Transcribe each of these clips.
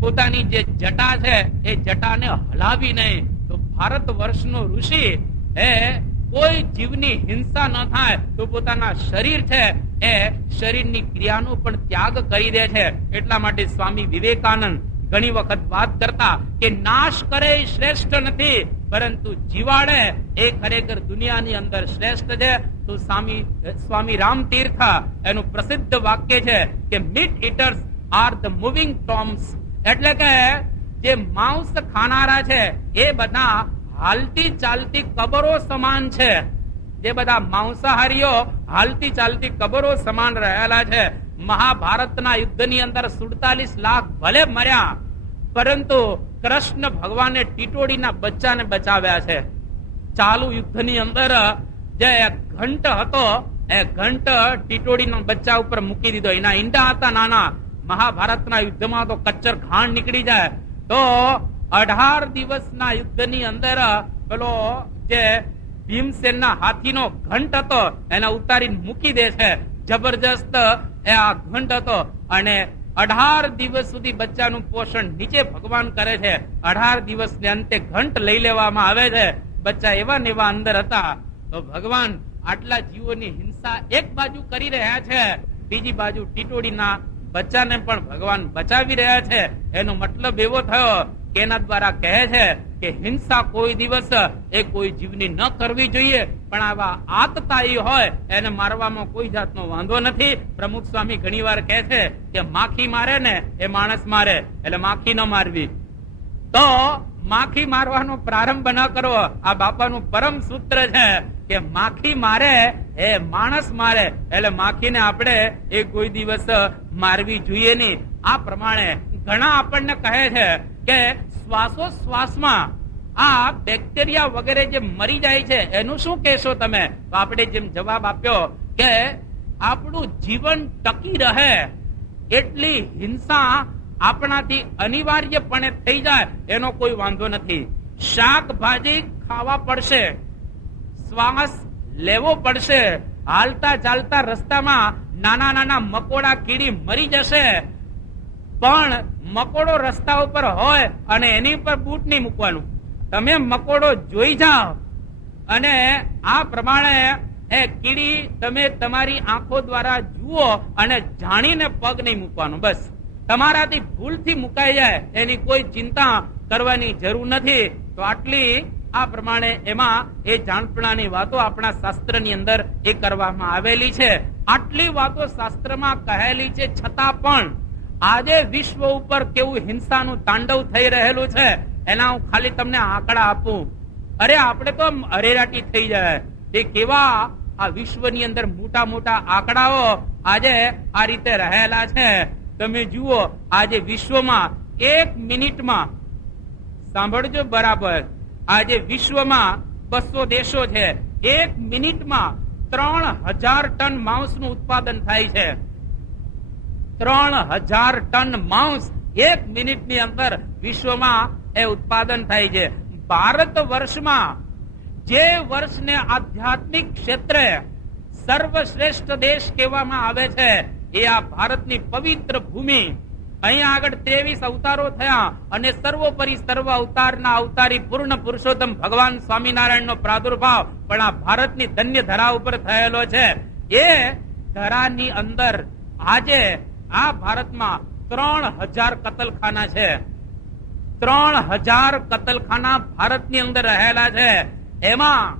પોતાની જે જટા છે એ જટાને હલાવી નહીં. તો ભારત વર્ષનો ઋષિ એ કોઈ જીવની હિંસા ન થાય તો પોતાના શરીર છે એ શરીરની ક્રિયાનો પણ ત્યાગ કરી દે છે. એટલા માટે સ્વામી વિવેકાનંદ ઘણી વખત વાત કરતા કે નાશ કરે એ શ્રેષ્ઠ નથી, પરંતુ જીવાડે એ ખરેખર દુનિયાની અંદર શ્રેષ્ઠ છે. તો સ્વામી રામતીર્થ એનું પ્રસિદ્ધ વાક્ય છે કે meat eaters are the moving tombs, એટલે કે જે માંસ ખાનારા છે એ બધા હાલતી ચાલતી કબરો સમાન છે. જે બધા માંસાહારીઓ હાલતી ચાલતી કબરો સમાન રહેલા છે. મહાભારતના યુદ્ધની અંદર 47 લાખ ભલે મર્યા, પરંતુ કૃષ્ણ ભગવાને ટીટોડીના બચ્ચાને બચાવ્યા છે. ચાલુ યુદ્ધની અંદર જે ઘંટ હતો એ ઘંટ ટીટોડીના બચ્ચા ઉપર મૂકી દીધો. એના ઈંડા હતા નાના. મહાભારતના યુદ્ધમાં તો કચ્ચર ઘાણ નીકળી જાય. તો 18 દિવસના યુદ્ધની અંદર પેલો જે ભીમસેનના હાથીનો ઘંટ હતો એને ઉતારીને મૂકી દે છે. જબરજસ્ત એ આ ઘંટ હતો અને 18 દિવસ સુધી બચ્ચાનું પોષણ નીચે ભગવાન કરે છે. 18 દિવસને અંતે ઘંટ લઈ લેવામાં આવે છે. બચ્ચા એવા ને એવા અંદર હતા. તો ભગવાન આટલા જીવોની હિંસા એક બાજુ કરી રહ્યા છે, બીજી બાજુ ટીટોડીના બચ્ચાને પણ ભગવાન બચાવી રહ્યા છે. એનો મતલબ એવો થયો કે એના દ્વારા કહે છે કે હિંસા કોઈ દિવસ એ કોઈ જીવની ન કરવી જોઈએ, પણ આવા આતતાયી હોય એને મારવામાં કોઈ જાતનો વાંધો નથી. પ્રમુખ સ્વામી ઘણી વાર કહે છે કે માખી મારે ને એ માણસ મારે, એટલે માખી ન મારવી. તો માખી મારવાનો પ્રારંભ ન કરવો. આ બાપાનું પરમ સૂત્ર છે કે માખી મારે એ માણસ મારે, એટલે માખીને આપણે એ કોઈ દિવસ મારવી જોઈએ નહીં. આ પ્રમાણે ઘણા આપણને કહે છે કે શ્વાસોશ્વાસમાં આ બેક્ટેરિયા વગેરે જે મરી જાય છે એનું શું કહેશો તમે? તો આપણે જેમ જવાબ આપ્યો કે આપણું જીવન ટકી રહે એટલી હિંસા આપણાથી અનિવાર્યપણે થઈ જાય એનો કોઈ વાંધો નથી. શાકભાજી ખાવા પડશે, શ્વાસ લેવો પડશે, હાલતા ચાલતા રસ્તામાં નાના નાના મકોડા કીડી મરી જશે, પણ મકોડો રસ્તા ઉપર હોય અને એની ઉપર બૂટ નહીં મૂકવાનું. તમે મકોડો જોઈ જાઓ અને આ પ્રમાણે એ કીડી તમે તમારી આંખો દ્વારા જુઓ અને જાણીને પગ નહીં મૂકવાનું. બસ તમારાથી ભૂલથી મુકાઈ જાય એની કોઈ ચિંતા કરવાની જરૂર નથી. તો આટલી આ પ્રમાણે એમાં એ જાણપણાની વાતો આપણા શાસ્ત્રની અંદર એ કરવામાં આવેલી છે. આટલી વાતો શાસ્ત્રમાં કહેલી છે છતાં પણ આજે વિશ્વ ઉપર કેવું હિંસાનું તાંડવ થઈ રહેલું છે એના હું ખાલી તમને આંકડા આપું. અરે આપણે તો અરેરાટી થઈ જાય એ કેવા આ વિશ્વની અંદર મોટા મોટા આંકડાઓ આજે આ રીતે રહેલા છે. તમે જુઓ આજે વિશ્વમાં 1 મિનિટમાં, સાંભળજો બરાબર, આજે વિશ્વમાં 200 દેશો છે. 1 મિનિટમાં 3000 ટન માંસનું ઉત્પાદન થાય છે. 3000 ટન માંસ 1 મિનિટની અંદર વિશ્વમાં એ ઉત્પાદન થાય છે. ભારત વર્ષમાં જે વર્ષને આધ્યાત્મિક ક્ષેત્રે સર્વશ્રેષ્ઠ દેશ કહેવામાં આવે છે એ આ ભારતની પવિત્ર ભૂમિ. અહીંયા આગળ 23 અવતારો થયા અને સર્વોપરી સર્વ અવતારના અવતારી પૂર્ણ પુરુષોત્તમ ભગવાન સ્વામિનારાયણનો પ્રાદુર્ભાવ પણ આ ભારતની ધન્ય ધરા ઉપર થયેલો છે. એ ધરાની અંદર આજે આ ભારતમાં 3000 કતલખાના છે. 3000 કતલખાના ભારતની અંદર રહેલા છે. એમાં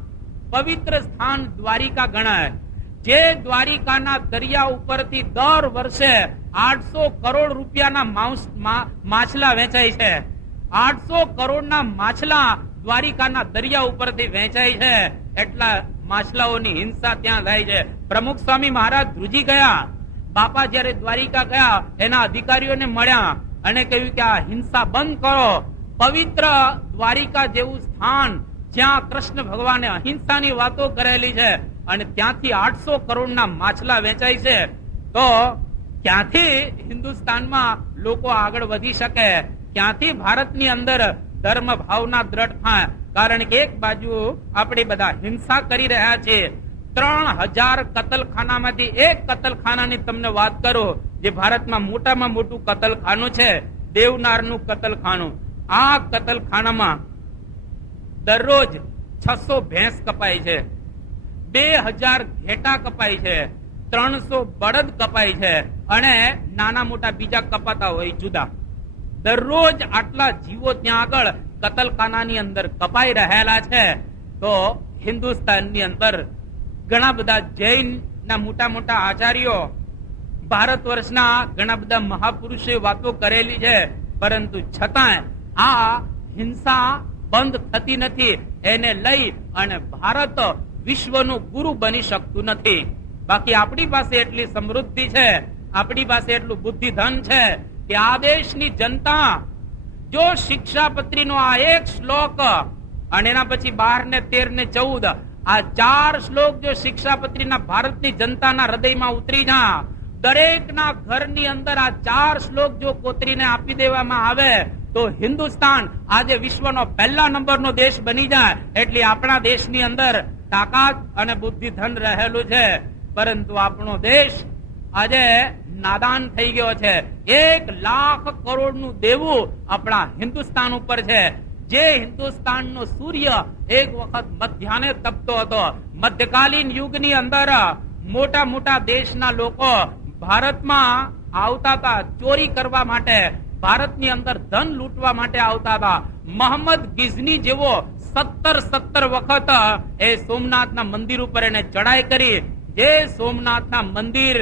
પવિત્ર સ્થાન દ્વારિકા ગણાય. જે દ્વારિકાના દરિયા ઉપરથી દર વર્ષે 800 કરોડ રૂપિયાના માછલા વેચાય છે. 800 કરોડના માછલા દ્વારિકાના દરિયા ઉપરથી વેચાય છે. એટલા માછલાઓની હિંસા ત્યાં થાય છે. પ્રમુખ સ્વામી મહારાજ ધ્રુજી ગયા. બાપા જયારે દ્વારિકા ગયા એના અધિકારીઓને મળ્યા અને કહ્યું કે આ હિંસા બંધ કરો. પવિત્ર દ્વારિકા જેવું સ્થાન જ્યાં કૃષ્ણ ભગવાને અહિંસાની વાતો કરેલી છે અને ત્યાંથી 800 કરોડના માછલા વેચાય છે, તો ક્યાંથી હિન્દુસ્તાનમાં લોકો આગળ વધી શકે? ક્યાંથી ભારતની અંદર ધર્મ ભાવના દ્રઢ થાય? કારણ કે એક બાજુ આપણે બધા હિંસા કરી રહ્યા છીએ. 3000 કતલખાનામાંથી એક કતલખાનાની તમને વાત કરો જે ભારતમાં મોટામાં મોટું કતલખાનું છે. દેવનારનું કતલખાનું. આ કતલખાનામાં દરરોજ 600 ભેંસ કપાય છે, 2000 ઘેટા કપાય છે, 300 બળદ કપાય છે અને નાના મોટા બીજા કપાતા હોય જુદા. દરરોજ આટલા જીવો ત્યાં આગળ કતલખાનાની અંદર કપાઈ રહેલા છે. તો હિન્દુસ્તાનની અંદર ઘણા બધા જૈન ના મોટા મોટા આચાર્યો, ભારત વર્ષના ઘણા બધા મહાપુરુષોએ વાતો કરેલી છે, પરંતુ છતાં આ હિંસા બંધ થતી નથી. એને લઈ અને ભારત વિશ્વનું ગુરુ બની શકતું નથી. બાકી આપણી પાસે એટલી સમૃદ્ધિ છે, આપણી પાસે એટલું બુદ્ધિ ધન છે કે આ દેશની જનતા જો શિક્ષાપત્રીનો આ એક શ્લોક અને એના પછી 12 ને 13 ને 14 આ 4 શ્લોક જો શિક્ષાપત્રીના ભારતની જનતાના હૃદયમાં ઉતરી જા, દરેકના ઘરની અંદર આ 4 શ્લોક જો કોતરીને આપી દેવામાં આવે તો હિન્દુસ્તાન આજે વિશ્વનો પહેલા નંબરનો દેશ બની જાય. એટલે આપણા દેશની અંદર તાકાત અને બુદ્ધિ ધન રહેલું છે. પરંતુ આપણો દેશ આજે નાદાન થઈ ગયો છે. 1 લાખ કરોડનું દેવું આપણા હિન્દુસ્તાન ઉપર છે. જે હિન્દુસ્તાનનો સૂર્ય એક વખત મધ્યાહને તપતો હતો, મધ્યકાલીન યુગની અંદર મોટા મોટા દેશના લોકો ભારતમાં આવતા હતા ચોરી કરવા માટે, ભારતની અંદર ધન લૂંટવા માટે આવતા હતા. મોહમ્મદ ગિઝની જેવો 17 વખત એ સોમનાથના મંદિર ઉપર એને ચડાઈ કરી. જે સોમનાથના મંદિર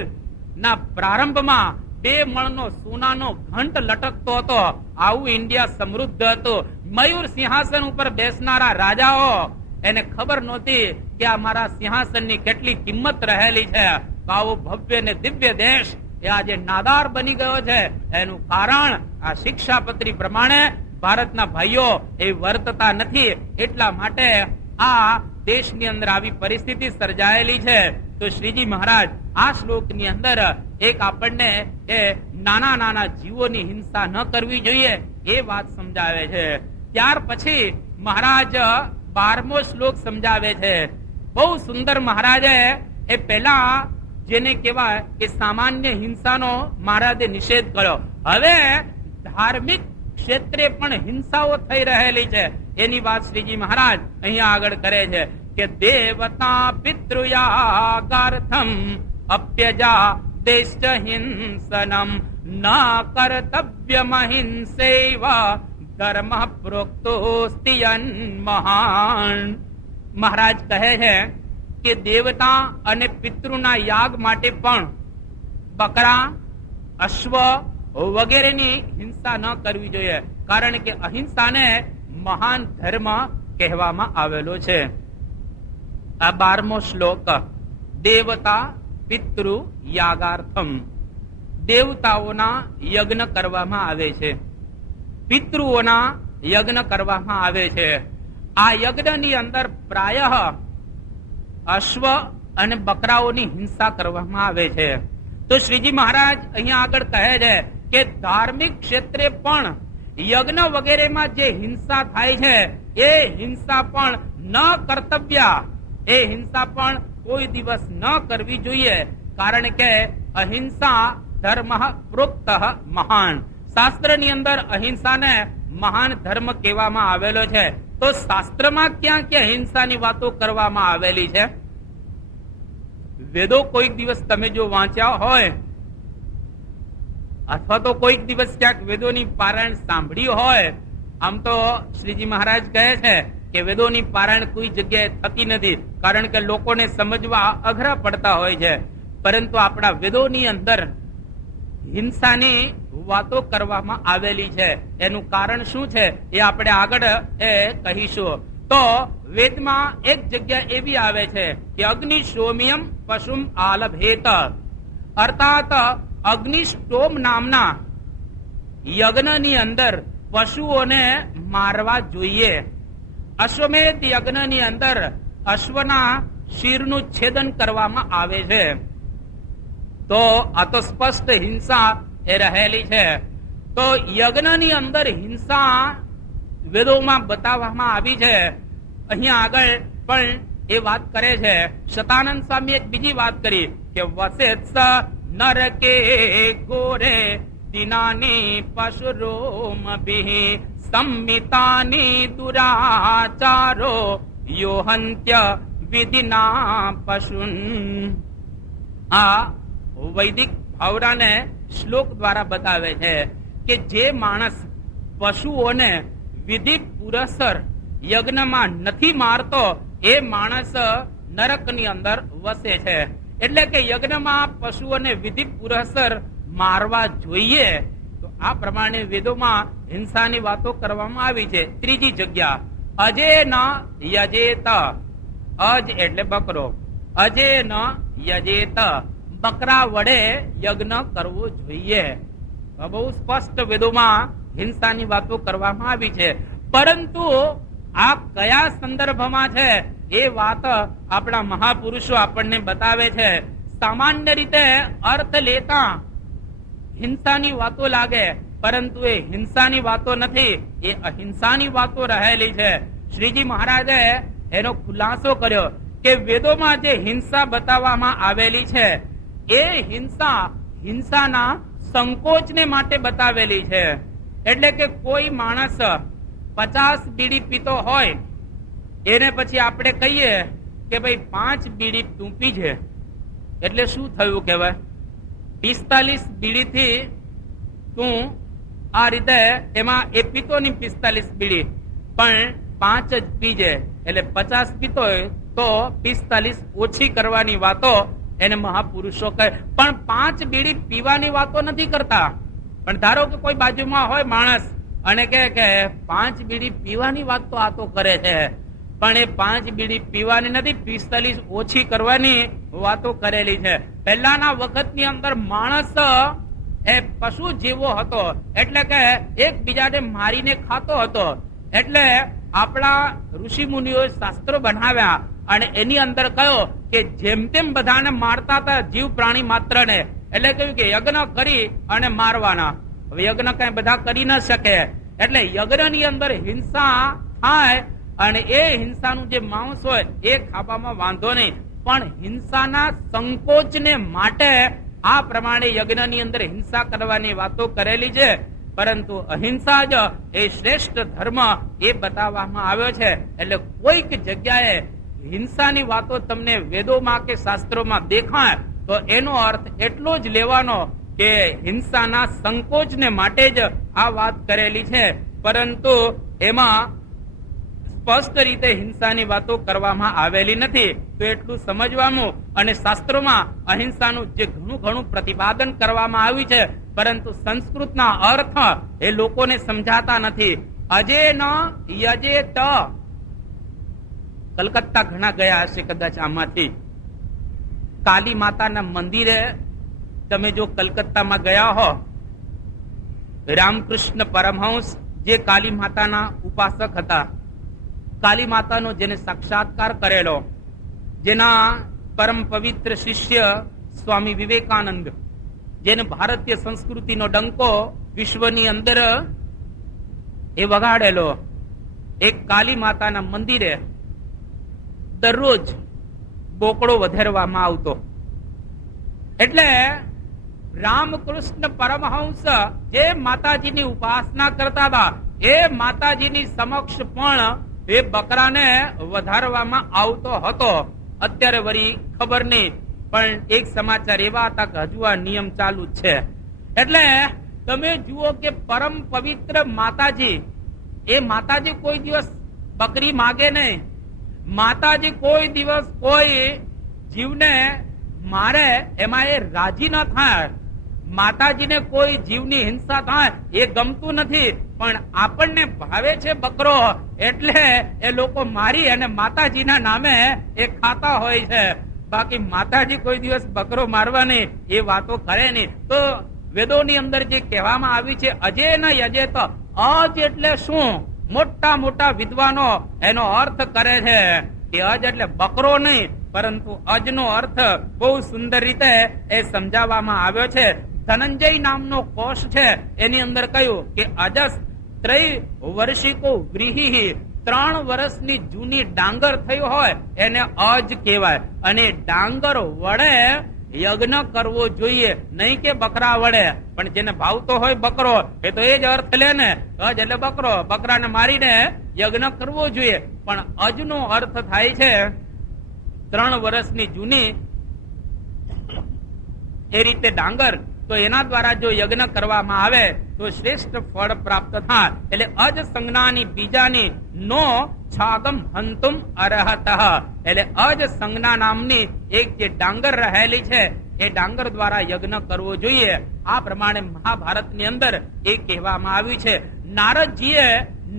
ના પ્રારંભમાં 2 મણનો સોનાનો ઘંટ લટકતો હતો. આવું ઇન્ડિયા સમૃદ્ધ હતું. મયુર સિંહાસન ઉપર બેસનારા રાજાઓ એને ખબર નહોતી કે આ મારા સિંહાસનની કેટલી કિંમત રહેલી છે. આવો ભવ્ય ને દિવ્ય દેશ એ આજે નાદાર બની ગયો છે. એનું કારણ આ શિક્ષાપત્રી પ્રમાણે ભારતના ભાઈઓ એ વર્તતા નથી. એટલા માટે આ દેશની અંદર આવી પરિસ્થિતિ સર્જાયેલી છે. તો શ્રીજી મહારાજ આ શ્લોકની અંદર એક આપણને એ નાના નાના જીવોની હિંસા ન કરવી જોઈએ એ વાત સમજાવે છે. ત્યાર પછી મહારાજ 12મો શ્લોક સમજાવે છે. બહુ સુંદર મહારાજે એ પહેલા જેને કહેવાય કે સામાન્ય હિંસાનો મહારાજે નિષેધ કર્યો. હવે ધાર્મિક ક્ષેત્રે પણ હિંસાઓ થઈ રહેલી છે એની વાત શ્રીજી મહારાજ અહીંયા આગળ કરે છે કે દેવતા પિતૃયાગાર્થમ અપ્યજા દેશ હિંસનમ ન કર્તવ્યમહિંસૈવ ધર્મ પ્રોક્તોસ્તિયન મહાન. મહારાજ કહે છે કે દેવતા અને પિતૃના યાગ માટે પણ બકરા, અશ્વ વગેરેની હિંસા ન કરવી જોઈએ. કારણ કે અહિંસાને મહાન ધર્મ કહેવામાં આવેલો છે. આ 12મો શ્લોક દેવતા પિતૃ યાગાર્થમ. દેવતાઓના યજ્ઞ કરવામાં આવે છે, પિતૃઓના યજ્ઞ કરવામાં આવે છે. આ યજ્ઞની અંદર પ્રાયઃ અશ્વ અને બકરાઓની હિંસા કરવામાં આવે છે. તો શ્રીજી મહારાજ અહીંયા આગળ કહે છે કે ધાર્મિક ક્ષેત્રે પણ યજ્ઞ વગેરેમાં જે હિંસા થાય છે એ હિંસા પણ ન કર્તવ્ય, એ હિંસા પણ કોઈ દિવસ ન કરવી જોઈએ. કારણ કે અહિંસા ધર્મ પ્રોક્ત મહાન. શાસ્ત્રની અંદર અહિંસાને મહાન ધર્મ કહેવામાં આવેલો છે. તો શાસ્ત્રમાં ક્યાં ક્યાં હિંસાની વાતો કરવામાં આવેલી છે? વેદો કોઈક દિવસ તમે જો વાંચ્યા હોય અથવા તો કોઈક દિવસ ક્યાંક વેદોની પારાયણ સાંભળ્યું હોય, આમ તો શ્રીજી મહારાજ કહે છે કે વેદોની પારાયણ કોઈ જગ્યાએ થતી નથી, કારણ કે લોકોને સમજવા અઘરા પડતા હોય છે. પરંતુ આપણા વેદોની અંદર હિંસાની વાતો કરવામાં આવેલી છે. એનું કારણ શું છે એ આપણે આગળ કહીશું. તો વેદમાં એક જગ્યા એવી આવે છે કે અગ્નિશોમિયમ પશુમ આલભેત, અર્થાત અગ્નિષ્ટોમ નામના યજ્ઞની અંદર પશુઓને મારવા જોઈએ. અશ્વમેધ યજ્ઞની અંદર અશ્વના શિરનું છેદન કરવામાં આવે છે. તો આ તો સ્પષ્ટ હિંસા એ રહેલી છે. તો યજ્ઞની અંદર હિંસા વેદોમાં બતાવવામાં આવી છે. અહીંયા આગળ પણ એ વાત કરે છે. શતાનંદ સ્વામી એક બીજી વાત કરી કે વસેત્સ નરકે ગોરે દિનાની પશુરોમભિઃ સંમિતાની દુરાચારો યોહંત્ય વિધિના પશુન. આ વૈદિક ભાવરાને શ્લોક દ્વારા બતાવે છે કે જે માણસ પશુઓને વિધિ પુરસ્સર યજ્ઞમાં નથી મારતો એ માણસ નરકની અંદર વસે છે. એટલે કે યજ્ઞમાં પશુઓને વિધિ પુરસ્સર મારવા જોઈએ. તો આ પ્રમાણે વેદોમાં હિંસાની વાતો કરવામાં આવી છે. ત્રીજી જગ્યા, અજે ન યજેત. અજ એટલે બકરો. અજે ન યજેત, બકરા વડે યજ્ઞ કરવો જોઈએ. બહુ સ્પષ્ટ વેદોમાં હિંસાની વાતો કરવામાં આવી છે. પરંતુ આ કયા સંદર્ભમાં છે એ વાત આપણા મહાપુરુષો આપણને બતાવે છે. સામાન્ય રીતે અર્થ લેતા હિંસાની વાતો લાગે, પરંતુ એ હિંસાની વાતો નથી, એ અહિંસાની વાતો રહેલી છે. શ્રીજી મહારાજે એનો ખુલાસો કર્યો કે વેદોમાં જે હિંસા બતાવવામાં આવેલી છે એ હિંસાના સંકોચને માટે બતાવેલી છે. એટલે કે કોઈ માણસ 50 બીડી પીતો હોય એને પછી આપણે કહીએ કે ભાઈ 5 બીડી તું પીજે, એટલે શું થયું કહેવાય? 45 બીડી થી તું આ રીતે એમાં એ પીતો નહીં 45 બીડી, પણ 5 જ પીજે, એટલે 50 પીતો હોય તો 45 ઓછી કરવાની વાતો એને મહાપુરુષો કહે. પણ 5 બીડી પીવાની વાતો નથી કરતા. પણ ધારો કે કોઈ બાજુમાં હોય માણસ અને કે 5 બીડી પીવાની વાત તો આ તો કરે છે, પણ એ 5 બીડી પીવાની નથી, 45 ઓછી કરવાની વાતો કરેલી છે. પહેલાના વખતની અંદર માણસ એ પશુ જેવો હતો, એટલે કે એકબીજાને મારીને ખાતો હતો. એટલે આપણા ઋષિ મુનિઓ શાસ્ત્રો બનાવ્યા અને એની અંદર કહ્યો કે જેમ તેમ બધાને મારતા હતા, જીવ પ્રાણી માત્રને. એટલે કહ્યું કે યજ્ઞ કરી અને મારવાના. હવે યજ્ઞ કઈ બધા કરી ન શકે, એટલે યજ્ઞની અંદર હિંસા થાય અને એ હિંસાનું જે માંસ હોય એ ખાવામાં વાંધો નહીં, પણ હિંસાના સંકોચને માટે આ પ્રમાણે યજ્ઞની અંદર હિંસા કરવાની વાતો કરેલી છે. પરંતુ અહિંસા જ એ શ્રેષ્ઠ ધર્મ એ બતાવવામાં આવ્યો છે. એટલે કોઈક જગ્યાએ હિંસાની વાતો તમને વેદોમાં કે શાસ્ત્રોમાં દેખાય તો એનો અર્થ એટલો જ લેવાનો કે હિંસાના સંકોચને માટે જ આ વાત કરેલી છે. પરંતુ એમાં સ્પષ્ટ રીતે હિંસાની વાતો કરવામાં આવેલી નથી. તો એટલું સમજવાનું. અને શાસ્ત્રોમાં અહિંસાનું જે ઘણું પ્રતિપાદન કરવામાં આવ્યું છે, પરંતુ સંસ્કૃતના અર્થ એ લોકોને સમજાતા નથી. અજે ન યજેત. કલકત્તા ઘણા ગયા હશે કદાચ આમાંથી. કાલી માતાના મંદિરે તમે જો કલકત્તામાં ગયા હો, રામકૃષ્ણ પરમહંસ જે કાલી માતાના ઉપાસક હતા, કાલી માતાનો જેને સાક્ષાત્કાર કરેલો, જેના પરમ પવિત્ર શિષ્ય સ્વામી વિવેકાનંદ, જેને ભારતીય સંસ્કૃતિનો ડંકો વિશ્વની અંદર એ વગાડેલો, એક કાલી માતાના મંદિરે દરરોજ બોકડો વધારવામાં આવતો. એટલે રામકૃષ્ણ પરમહંસ જે માતાજીની ઉપાસના કરતા હતા એ માતાજીની સમક્ષ પણ એ બકરાને વધારવામાં આવતો હતો. અત્યારે વળી ખબર નહીં, પણ એક સમાચાર એવા હતા કે હજુ આ નિયમ ચાલુ જ છે. એટલે તમે જુઓ કે પરમ પવિત્ર માતાજી, એ માતાજી કોઈ દિવસ બકરી માગે નહીં. માતાજી કોઈ દિવસ કોઈ જીવને મારે એમાં એ રાજી ન થાય. માતાજીને કોઈ જીવની હિંસા થાય એ ગમતું નથી. પણ આપણને ભાવે છે બકરો, એટલે એ લોકો મારી અને માતાજીના નામે એ ખાતા હોય છે. બાકી માતાજી કોઈ દિવસ બકરો મારવાની એ વાતો કરે નહીં. તો વેદોની અંદર જે કહેવામાં આવ્યું છે અજે ન યજેત, અજ એટલે શું? મોટા મોટા વિદ્વાનો એનો અર્થ કરે છે કે અજ એટલે બકરો નહીં, પરંતુ અજનો અર્થ બહુ સુંદર રીતે એ સમજાવવામાં આવ્યો છે. ધનંજય નામનો કોષ છે, એની અંદર કહ્યું કે અજસ ત્રય વર્ષિકો વ્રીહી, 3 વર્ષની જૂની ડાંગર થઈ હોય એને અજ કહેવાય. અને ડાંગર વડે યજ્ઞ કરવો જોઈએ, નહીં કે બકરા વડે. પણ જેને ભાવતો હોય બકરો, એ તો એ જ અર્થ લે ને, અજ એટલે બકરો, બકરાને મારીને યજ્ઞ કરવો જોઈએ. પણ અજનો અર્થ થાય છે 3 વર્ષની જૂની એ રીતે ડાંગર, તો એના દ્વારા જો યજ્ઞ કરવામાં આવે તો શ્રેષ્ઠ ફળ પ્રાપ્ત થાય. એટલે અજ સંજ્ઞાની બીજાની નો છાગમ હંતુમ અરહત. એટલે અજ સંજ્ઞા નામની એક જે ડાંગર રહેલી છે એ ડાંગર દ્વારા યજ્ઞ કરવો જોઈએ. આ પ્રમાણે મહાભારતની અંદર એ કહેવામાં આવ્યું છે. નારદજીએ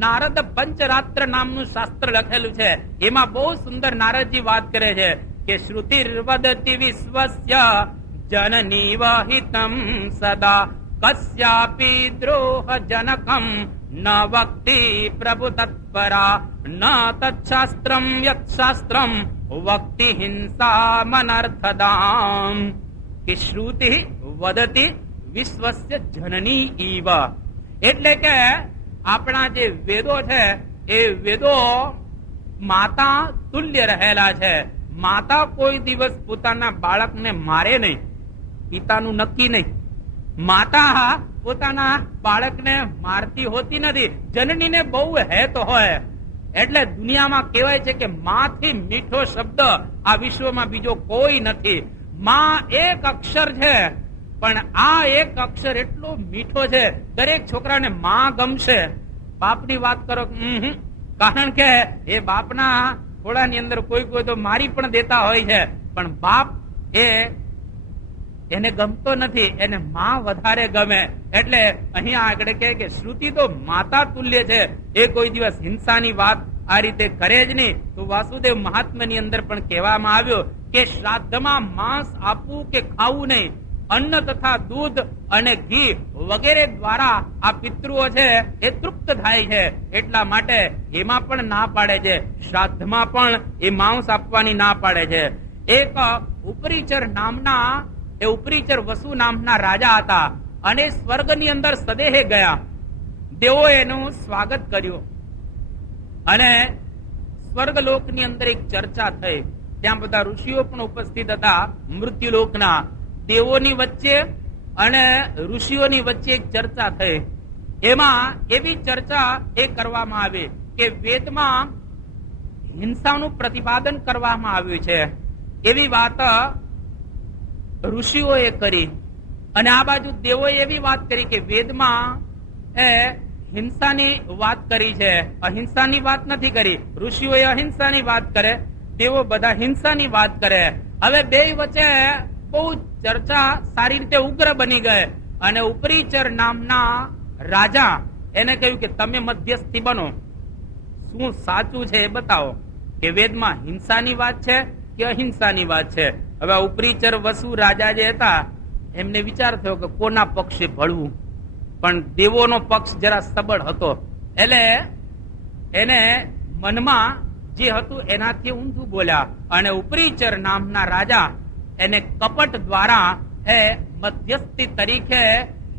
નારદ પંચરાત્ર નામનું શાસ્ત્ર લખેલું છે. એમાં બહુ સુંદર નારદજી વાત કરે છે કે શ્રુતિર્વદતિ વિશ્વસ્ય જનની વહિતમ સદા કસ્યાપી દ્રોહ જનકમ ન વક્તિ પ્રભુ તત્પરા ન તત્શાસ્ત્રમ યત શાસ્ત્રમ વક્તિ હિંસા મનર્થદામ. કે શ્રુતિ વદતિ વિશ્વસ્ય જનની ઈવ, એટલે કે આપણા જે વેદો છે એ વેદો માતા તુલ્ય રહેલા છે. માતા કોઈ દિવસ પોતાના બાળકને મારે નહીં, પિતાનું નક્કી નહીં. માતા પોતાના બાળકને મારતી હોતી નથી. જનનીને બહુ હેત હોય. એટલે દુનિયામાં કહેવાય છે કે માથી મીઠો શબ્દ આ વિશ્વમાં બીજો કોઈ નથી. માં એક અક્ષર છે, પણ આ એક અક્ષર એટલો મીઠો છે, દરેક છોકરાને માં ગમશે. બાપની વાત કરો, કારણ કે એ બાપના ખોળાની અંદર કોઈ કોઈ તો મારી પણ દેતા હોય છે, પણ બાપ એને ગમતો નથી, એને માં વધારે ગમે. એટલે અહીંયા આગળ કહે કે શ્રુતિ તો માતા તુલ્ય છે, એ કોઈ દિવસ હિંસાની વાત આ રીતે કરે જ નહીં. તો વાસુદેવ મહાત્માની અંદર પણ કહેવામાં આવ્યું કે શ્રાદ્ધમાં માંસ આપવું કે ખાવું નહીં. અન્ન તથા દૂધ અને ઘી વગેરે દ્વારા આ પિતૃઓ છે એ તૃપ્ત થાય છે. એટલા માટે એમાં પણ ના પાડે છે. શ્રાદ્ધમાં પણ એ માંસ આપવાની ના પાડે છે. એક ઉપરીચર નામના, એ ઉપરીચર વસુ નામના રાજા હતા, અને સ્વર્ગની અંદર સદેહે ગયા. દેવો એનું સ્વાગત કર્યું, અને સ્વર્ગલોકની અંદર એક ચર્ચા થઈ. ત્યાં બધા ઋષિઓ પણ ઉપસ્થિત હતા. મૃત્યુલોકના દેવોની વચ્ચે અને ઋષિઓની વચ્ચે એક ચર્ચા થઈ. એમાં એવી ચર્ચા એ કરવામાં આવી કે વેદમાં હિંસાનું પ્રતિપાદન કરવામાં આવ્યું છે, એવી વાત ઋષિઓએ કરી. અને આ બાજુ દેવોએ એવી વાત કરી કે વેદમાં હિંસાની વાત કરી છે, અહિંસાની વાત નથી કરી. ઋષિઓએ અહિંસાની વાત કરે, દેવો બધા હિંસાની વાત કરે. હવે બે વચ્ચે બહુ ચર્ચા સારી રીતે ઉગ્ર બની ગઈ. અને ઉપરીચર નામના રાજા એને કહ્યું કે તમે મધ્યસ્થી બનો, શું સાચું છે એ બતાવો, કે વેદમાં હિંસાની વાત છે કે અહિંસાની વાત છે. હવે ઉપરીચર વસુ રાજા જે હતા એમને વિચાર થયો કે કોના પક્ષે ભળવું. પણ દેવોનો પક્ષ જરા સબળ હતો, એટલે એને મનમાં જે હતું એનાથી ઊંધું બોલ્યા. અને ઉપરીચર નામના રાજા એને કપટ દ્વારા મધ્યસ્થી તરીકે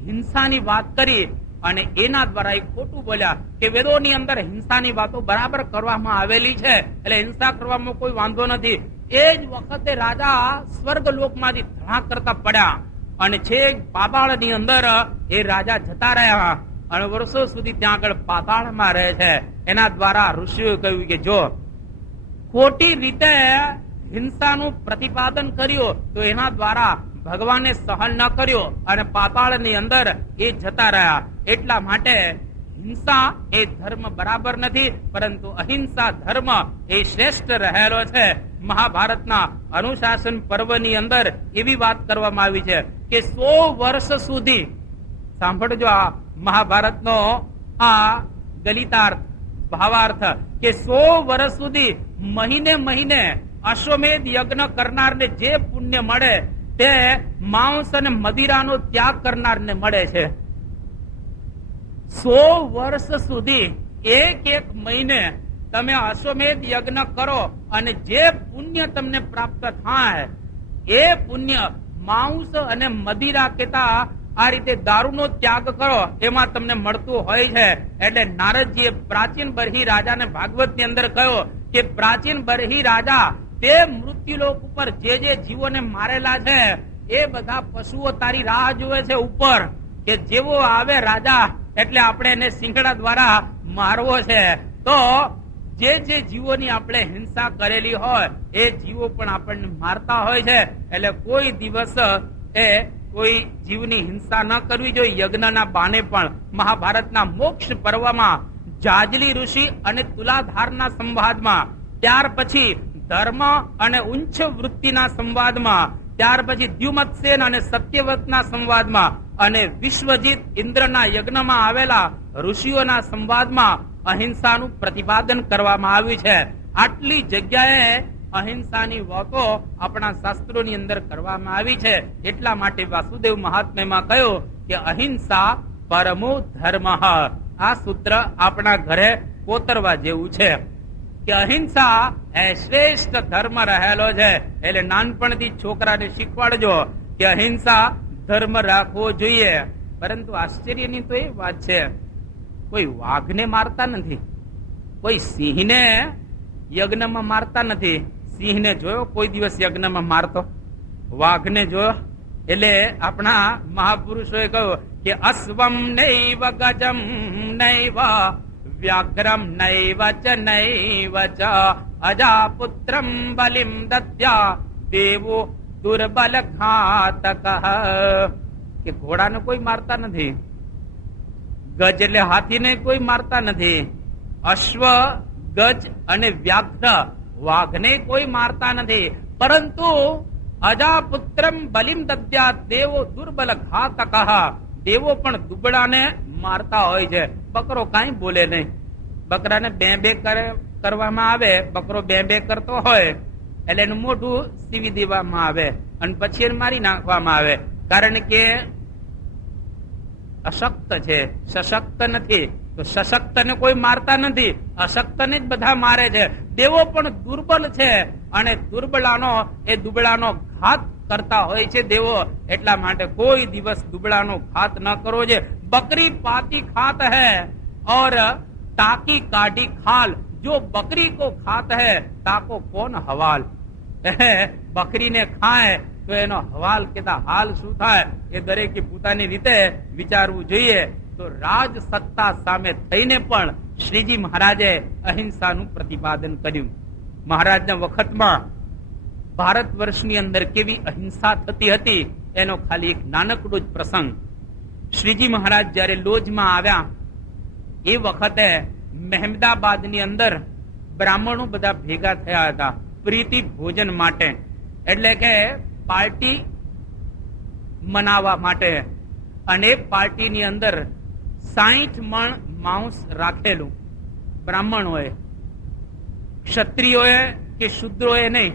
હિંસાની વાત કરી, અને એના દ્વારા એ ખોટું બોલ્યા કે વેદોની અંદર હિંસાની વાતો બરાબર કરવામાં આવેલી છે, એટલે હિંસા કરવામાં કોઈ વાંધો નથી. એ જ વખતે રાજા સ્વર્ગલોકમાંથી ધડાક કરતા પડ્યા, અને છેક પાતાળની અંદર એ રાજા જતા રહ્યા, અને વર્ષો સુધી ત્યાં આગળ પાતાળમાં રહે છે. એના દ્વારા ઋષિઓએ કહ્યું કે જો ખોટી રીતે હિંસાનું પ્રતિપાદન કર્યું તો એના દ્વારા ભગવાને સહન ન કર્યો, અને પાતાળની અંદર એ જતા રહ્યા. એટલા માટે હિંસા એ ધર્મ બરાબર નથી, પરંતુ અહિંસા ધર્મ એ શ્રેષ્ઠ રહેલો છે. મહાભારતના અનુશાસન પર્વની અંદર એવી વાત કરવામાં આવી છે કે 100 વર્ષ સુધી, સાંભળજો આ મહાભારતનો આ ગલિતાર્થ ભાવાર્થ, કે 100 વર્ષ સુધી મહિને મહિને અશ્વમેધ યજ્ઞ કરનારને જે પુણ્ય મળે તે માંસ અને મદિરાનો ત્યાગ કરનારને મળે છે. 100 વર્ષ સુધી એક મહિને તમે અશ્વમેધ યજ્ઞ કરો, અને જે પુણ્ય તમને પ્રાપ્ત થાય એ પુણ્ય માંસ અને મદિરા કેતા આ રીતે દારૂનો ત્યાગ કરો એમાં તમને મળતું હોય છે. એટલે નારદજીએ પ્રાચીન બરહી રાજાને ભાગવતની અંદર કહ્યો કે પ્રાચીન બરહી રાજા તે મૃત્યુલોક ઉપર જે જીવોને મારેલા છે એ બધા પશુઓ તારી રાહ જોવે છે ઉપર, કે જેવો આવે રાજા એટલે આપણે એને સિંગડા દ્વારા મારવો છે. તો જે જીવોની આપણે હિંસા કરેલી હોય એ જીવો પણ આપણને મારતા હોય છે. એટલે કોઈ દિવસ એ કોઈ જીવની હિંસા ન કરવી જોઈએ. યજ્ઞના બાને પણ મહાભારતના મોક્ષ પર્વમાં જાજલી ઋષિ અને તુલાધારના સંવાદમાં, ત્યાર પછી ધર્મ અને ઉચ્ચ વૃત્તિના સંવાદમાં, ત્યાર પછી દ્યુમત્સેન અને સત્યવ્રતના સંવાદમાં અને વિશ્વજીત ઇન્દ્રના યજ્ઞમાં આવેલા ઋષિઓના સંવાદમાં અહિંસાનું પ્રતિપાદન કરવામાં આવ્યું છે. આટલી જગ્યાએ અહિંસાની વાતો આપણા શાસ્ત્રોની અંદર કરવામાં આવી છે. એટલા માટે વાસુદેવ મહાત્મ્યમાં કહ્યું કે અહિંસા પરમો ધર્મ. આ સૂત્ર આપણા ઘરે કોતરવા જેવું છે કે અહિંસા એ શ્રેષ્ઠ ધર્મ રહેલો છે. એટલે નાનપણથી છોકરાને શીખવાડજો કે અહિંસા ધર્મ રાખવો જોઈએ. પરંતુ આશ્ચર્યની તો એ વાત છે, કોઈ વાઘને મારતા નથી, કોઈ સિંહને યજ્ઞમાં મારતા નથી. સિંહને જોયો કોઈ દિવસ યજ્ઞમાં મારતો? વાઘને જોયો? એટલે આપણા મહાપુરુષોએ કહ્યું કે અશ્વમ નૈવ ગજમ નૈવ વ્યાઘ્રમ નૈવ ચ નૈવ ચ અજાપુત્રમ બલિમ દત્યા દેવો દુર્બલ ઘાતક. કે ઘોડાને કોઈ મારતા નથી, ગજ એટલે હાથીને કોઈ મારતા નથી, અશ્વ ગજ અને વ્યાઘ્ર વાઘને કોઈ મારતા નથી, પરંતુ અજાપુત્રમ બલિમ દત્યા દેવો દુર્બલ ઘાતક. દેવો પણ દુબળાને મારતા હોય છે. બકરો કઈ બોલે નહીં, બકરાને બે કરવામાં આવે, બકરો બે કરતો હોય એટલે એનું મોઢું સીવી દેવામાં આવે અને પછી એને મારી નાખવામાં આવે, કારણ કે અશક્ત છે, સશક્ત નથી. તો સશક્ત ને કોઈ મારતા નથી, અશક્ત ને જ બધા મારે છે. દેવો પણ દુર્બલ છે અને દુબળાનો ઘાત કરતા હોય છે દેવો. એટલા માટે કોઈ દિવસ દુબળાનો ઘાત ન કરવો છે. બકરી પાતી ખાત है और टाकी काटी खाल, जो बकरी को खात है ताको कौन हवाल. બકરીને ખાય તો એનો હવાલ કેતા હાલ શું થાય એ દરેકે પોતાની રીતે વિચારવું જોઈએ. તો રાજ સત્તા સામે થઈને પણ શ્રીજી મહારાજે અહિંસાનું પ્રતિપાદન કર્યું. મહારાજના વખતમાં ભારત વર્ષની અંદર કેવી અહિંસા થતી હતી એનો ખાલી એક નાનકડો જ પ્રસંગ. શ્રીજી મહારાજ જયારે લોજમાં આવ્યા એ વખતે મહેમદાબાદની અંદર બ્રાહ્મણો બધા ભેગા થયા હતા પ્રીતિ ભોજન માટે, એટલે કે પાર્ટી મનાવવા માટે. અને પાર્ટીની અંદર 60 મણ માંસ રાખેલું. બ્રાહ્મણોએ, ક્ષત્રિયોએ કે શુદ્રોએ નહીં,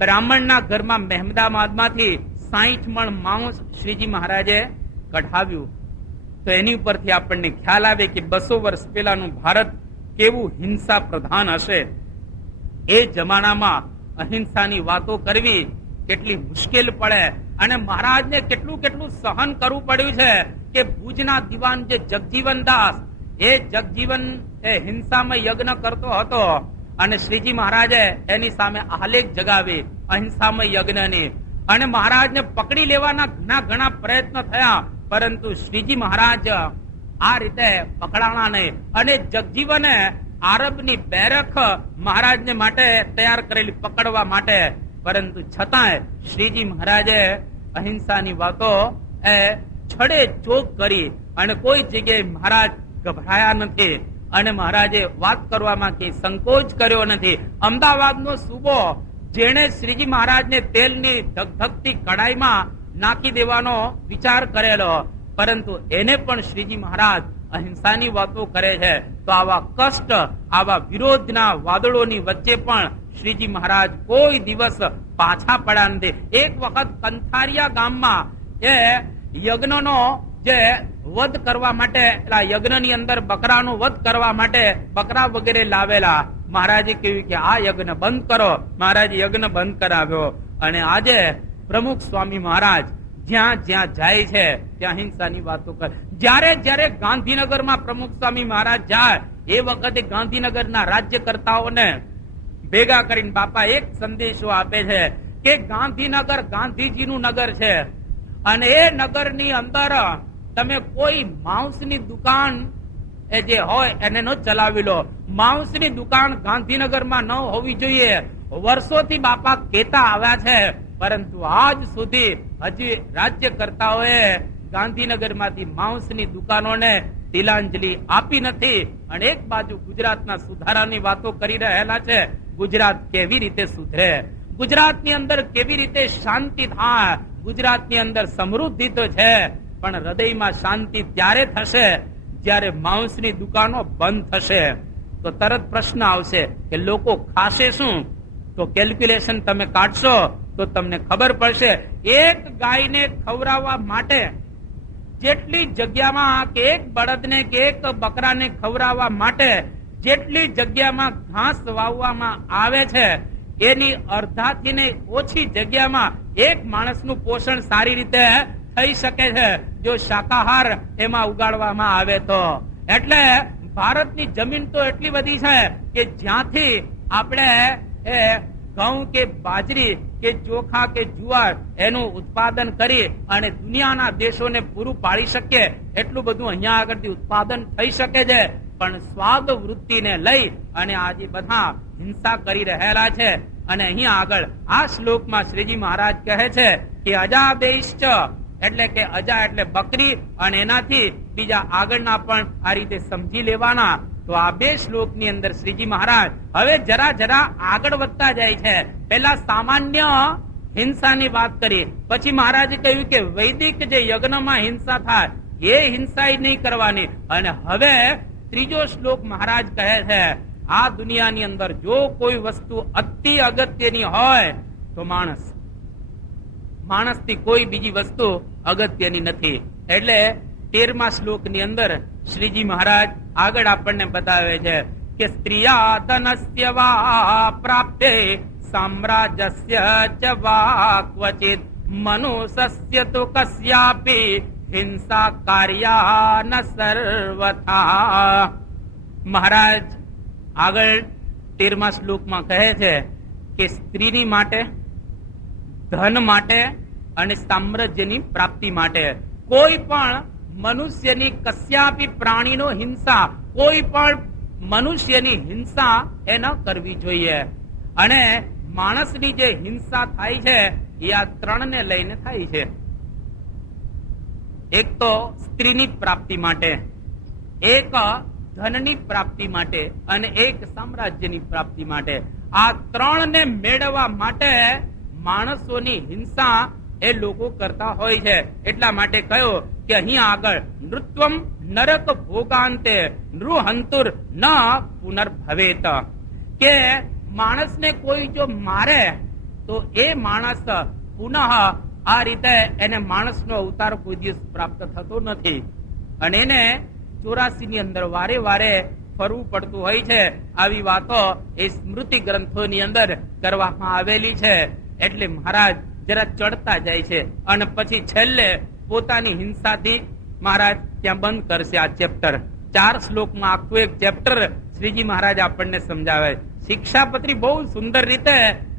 બ્રાહ્મણના ઘરમાં મહેમદાબાદમાંથી 60 મણ માંસ શ્રીજી મહારાજે કઢાવ્યું. તો એની ઉપરથી આપણને ખ્યાલ આવે કે 200 વર્ષ પહેલાનું ભારત કેવું હિંસા પ્રધાન હશે. એ જમાનામાં અહિંસાની વાતો કરવી કેટલી મુશ્કેલ પડે અને મહારાજને કેટલું સહન કરવું પડ્યું છે કે ભુજના દિવાન જે જગજીવન દાસ, એ જગજીવન એ હિંસામાં યજ્ઞ કરતો હતો અને શ્રીજી મહારાજે એની સામે આલેખ જગાવી અહિંસામય યજ્ઞની. અને મહારાજને પકડી લેવાના ઘણા પ્રયત્ન થયા, પરંતુ શ્રીજી મહારાજ આ રીતે પકડાણા નહીં. અને જગજીવને આરબની બેરખ મહારાજને માટે તૈયાર કરેલી પકડવા માટે, પરંતુ છતાંય શ્રીજી મહારાજે અહિંસાની વાતો એ છડે ચોક કરી અને કોઈ જગ્યાએ મહારાજ ગભરાયા નથી અને મહારાજે વાત કરવામાં કે સંકોચ કર્યો નથી. અમદાવાદનો સૂબો જેણે શ્રીજી મહારાજને તેલની ધગધગતી કડાઈમાં નાખી દેવાનો વિચાર કરેલો, પરંતુ એને પણ શ્રીજી મહારાજ અહિંસાની વાતો કરે છે. તો આવા કષ્ટ, આવા વિરોધના વાદળોની વચ્ચે પણ શ્રીજી મહારાજ કોઈ દિવસ પાછા પડ્યા નથી. એક વખત કંથારિયા ગામમાં એ યજ્ઞનો જે વધ કરવા માટે, યજ્ઞની અંદર બકરાનો વધ કરવા માટે બકરા વગેરે લાવેલા. મહારાજે કહ્યું કે આ યજ્ઞ બંધ કરો. મહારાજે યજ્ઞ બંધ કરાવ્યો. અને આજે પ્રમુખ સ્વામી મહારાજ જ્યાં જ્યાં જાય છે ત્યાં હિંસાની વાતો કરે. જ્યારે ગાંધીનગરમાં પ્રમુખ સ્વામી મહારાજ જાય એ વખતે ગાંધીનગરના રાજ્યકર્તાઓને ભેગા કરીને બાપા એક સંદેશો આપે છે કે ગાંધીનગર ગાંધીજીનું નગર છે અને એ નગરની અંદર તમે કોઈ માંસની દુકાન એ જે હોય એને ન ચલાવી લો. માંસની દુકાન ગાંધીનગરમાં ન હોવી જોઈએ. વર્ષોથી બાપા કહેતા આવ્યા છે, પરંતુ આજ સુધી હજી રાજ્યકર્તાઓએ ગાંધીનગરમાંથી માંસની દુકાનોને તિલાંજલિ આપી નથી. અને એક બાજુ ગુજરાતના સુધારાની વાતો કરી રહેલા છે. ગુજરાત કેવી રીતે સુધરે, ગુજરાતની અંદર કેવી રીતે શાંતિ થાય. ગુજરાતની અંદર સમૃદ્ધિ તો છે, પણ હૃદયમાં શાંતિ ત્યારે થશે જ્યારે માંસની દુકાનો બંધ થશે. તો તરત પ્રશ્ન આવશે કે લોકો ખાશે શું? તો કેલ્ક્યુલેશન તમે કાઢશો તો તમને ખબર પડશે. એક ગાયને ખવડાવવા માટે જેટલી જગ્યામાં કે એક બળદને કે એક બકરાને ખવડાવવા માટે જેટલી જગ્યામાં ઘાસ વાવવામાં આવે છે, એની અડધાથી ને ઓછી જગ્યામાં એક માણસનું પોષણ સારી રીતે થઈ શકે છે જો શાકાહાર એમાં ઉગાડવામાં આવે તો. એટલે ભારતની જમીન તો એટલી બધી છે કે જ્યાંથી આપણે ઘઉં કે બાજરી કે ચોખા કે જુવાર એનું ઉત્પાદન કરી અને દુનિયાના દેશોને પૂરું પાડી શકીએ એટલું બધું અહીંયા આગળથી ઉત્પાદન થઈ શકે છે. પણ સ્વાદ વૃત્તિને લઈ અને આજે બધા હિંસા કરી રહેલા છે. અને અહીંયા આગળ આ શ્લોકમાં શ્રીજી મહારાજ કહે છે કે અજાદેશ્ચ એટલે કે અજા એટલે બકરી અને એનાથી બીજા આગળના પણ આ રીતે સમજી લેવાના. તો આ બે શ્લોકની અંદર શ્રીજી મહારાજ હવે જરા જરા આગળ વધતા જાય છે. પેલા સામાન્ય હિંસાની વાત કરી, પછી મહારાજે કહ્યું કે વૈદિક જે યજ્ઞમાં હિંસા થાય એ હિંસા નહીં કરવાની. અને હવે ત્રીજો શ્લોક મહારાજ કહે છે આ દુનિયાની અંદર જો કોઈ વસ્તુ અતિ અગત્યની હોય તો માણસથી કોઈ બીજી વસ્તુ અગત્યની નથી. એટલે 13મા શ્લોકની અંદર શ્રીજી મહારાજ આગળ આપણને બતાવે છે કે સ્ત્રિયા ધનસ્ય વા પ્રાપ્તે સામ્રાજ્યસ્ય ચ વા ક્વચિત મનુષ્ય તો કસ્યાપી હિંસા કાર્યા ન સર્વથા. મહારાજ આગળ 13મા શ્લોકમાં કહે છે કે સ્ત્રીની માટે, ધન માટે અને સામ્રાજ્યની પ્રાપ્તિ માટે કોઈ પણ મનુષ્યની કસ્યાપી પ્રાણીનો હિંસા, કોઈ પણ મનુષ્યની હિંસા એ ન કરવી જોઈએ. અને માણસની જે હિંસા થાય છે એ આ ત્રણને લઈને થાય છે. એક તો સ્ત્રીની પ્રાપ્તિ માટે, એક ધનની પ્રાપ્તિ માટે અને એક સામ્રાજ્યની પ્રાપ્તિ માટે. આ ત્રણને મેળવવા માટે માણસોની હિંસા એ લોકો કરતા હોય છે. એટલા માટે કહ્યું કે અહીંયા આગળ નૃત્વમ નરક ભોગાંતે નૃહંતુર ન પુનર્ભવેત, કે માણસને કોઈ જો મારે તો એ માણસ પુનઃ આ રીતે એને માણસનો અવતાર કોઈ દિવસ પ્રાપ્ત થતો નથી. અને એને 84 ની અંદર વારે વારે ફરવું પડતું હોય છે. આવી વાતો એ સ્મૃતિ ગ્રંથોની અંદર કરવામાં આવેલી છે. એટલે મહારાજ જરા ચડતા જાય છે અને પછી છેલ્લે પોતાની હિંસાથી મહારાજ ત્યાં બંધ કરશે આ ચેપ્ટર. 4 શ્લોકમાં આખું એક ચેપ્ટર શ્રીજી મહારાજ આપણને સમજાવે. શિક્ષાપત્રી બહુ સુંદર રીતે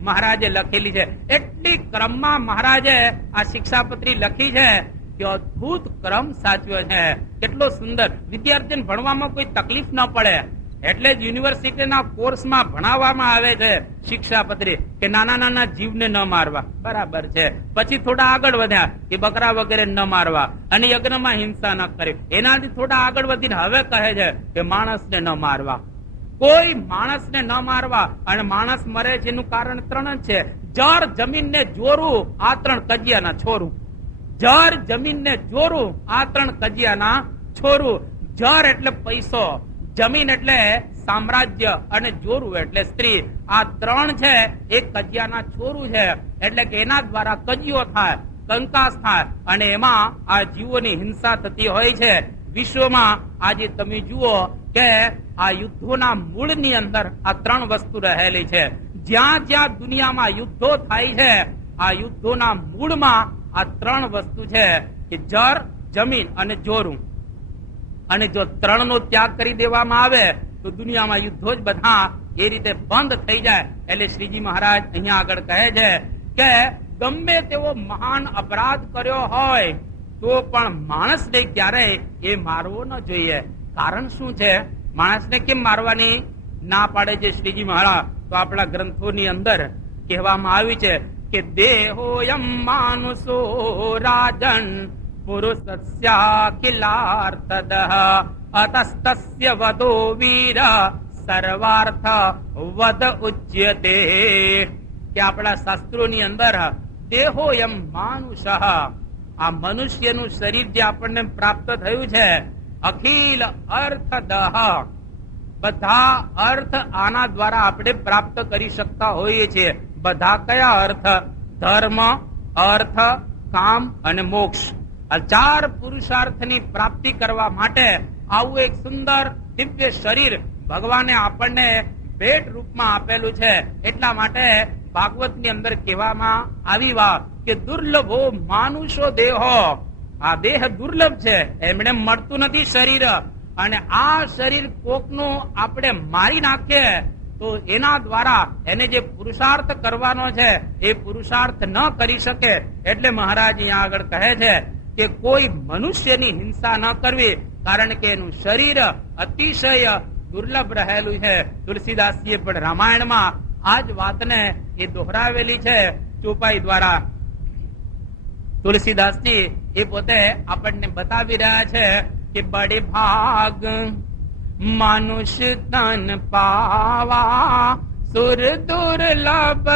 મહારાજે લખેલી છે. એટલી ક્રમમાં મહારાજે આ શિક્ષાપત્રી લખી છે કે અદભુત ક્રમ સાચવ્યો છે. કેટલો સુંદર, વિદ્યાર્થીને ભણવામાં કોઈ તકલીફ ન પડે. એટલે જ યુનિવર્સિટીના કોર્સમાં ભણાવવામાં આવે છે શિક્ષાપત્રી કે નાના નાના જીવને ન મારવા. બરાબર છે. પછી થોડા આગળ વધ્યા કે બકરા વગેરે ન મારવા અને યજ્ઞમાં હિંસા ન કરી. એનાથી થોડા આગળ વધીને હવે કહે છે કે માણસને ન મારવા, કોઈ માણસને ન મારવા. અને માણસ મરે છે એનું કારણ 3 જ છે. જર જમીનને જોરું, આ 3 કજિયાના છોરું. જર જમીનને જોરું, આ 3 કજિયાના છોરું. જર એટલે પૈસો, જમીન એટલે સામ્રાજ્ય અને જોરું એટલે સ્ત્રી. આ 3 છે એ કજિયાના છોરું છે. એટલે કે એના દ્વારા કજિયો થાય, કંકાસ થાય અને એમાં આ જીવોની હિંસા થતી હોય છે. વિશ્વમાં આજે તમે જુઓ કે આ યુદ્ધોના મૂળની અંદર આ 3 વસ્તુ રહેલી છે. જ્યાં જ્યાં દુનિયામાં યુદ્ધો થાય છે આ યુદ્ધોના મૂળમાં આ 3 વસ્તુ છે કે જર, જમીન અને જોરું. અને જો 3 નો ત્યાગ કરી દેવામાં આવે તો દુનિયામાં યુદ્ધો જ બધા એ રીતે બંધ થઈ જાય. એટલે શ્રીજી મહારાજ અહીંયા આગળ કહે છે કે ગમે તેવો મહાન અપરાધ કર્યો હોય તો પણ માણસને ક્યારેય એ મારવો ન જોઈએ. કારણ શું છે? માણસને કેમ મારવાની ના પાડે છે શ્રીજી મહારાજ? તો આપણા ગ્રંથોની અંદર કહેવામાં આવ્યું છે કે દેહોયમ માનુષો રાજન પુરુષસ્યાખિલાર્થદઃ અતસ્તસ્ય વદો વીર સર્વાર્થ વદ ઉચ્યતે. કે આપણા શાસ્ત્રોની અંદર દેહોયમ માનુષ, આ મનુષ્યનું શરીર જે આપણને પ્રાપ્ત થયું છે, અખિલ અર્થદઃ, બધા અર્થ આના દ્વારા આપણે પ્રાપ્ત કરી શકતા હોઈએ છીએ. બધા કયા અર્થ? ધર્મ, અર્થ, કામ અને મોક્ષ. આ ચાર પુરુષાર્થની પ્રાપ્તિ કરવા માટે આવું એક સુંદર દિવ્ય શરીર ભગવાને આપણને ભેટ રૂપમાં આપેલું છે. એટલા માટે ભાગવતની અંદર કહેવામાં આવી વાત કે દુર્લભો માનુષો દેહો, આ દેહ દુર્લભ છે, એમણે મળતું નથી શરીર. અને આ શરીર કોકનું આપણે મારી નાખીએ તો એના દ્વારા એને જે પુરુષાર્થ કરવાનો છે એ પુરુષાર્થ ન કરી શકે. એટલે મહારાજ અહીંયા આગળ કહે છે કે કોઈ મનુષ્યની હિંસા ન કરવી, કારણ કે એનું શરીર અતિશય દુર્લભ રહેલું છે. તુલસીદાસજીએ પણ રામાયણમાં આ જ વાતને એ દોહરાવેલી છે ચોપાઈ દ્વારા. તુલસીદાસજી એ પોતે આપણને બતાવી રહ્યા છે કે બડે ભાગ મનુષ્ય તન પાવા સુર દુર્લભ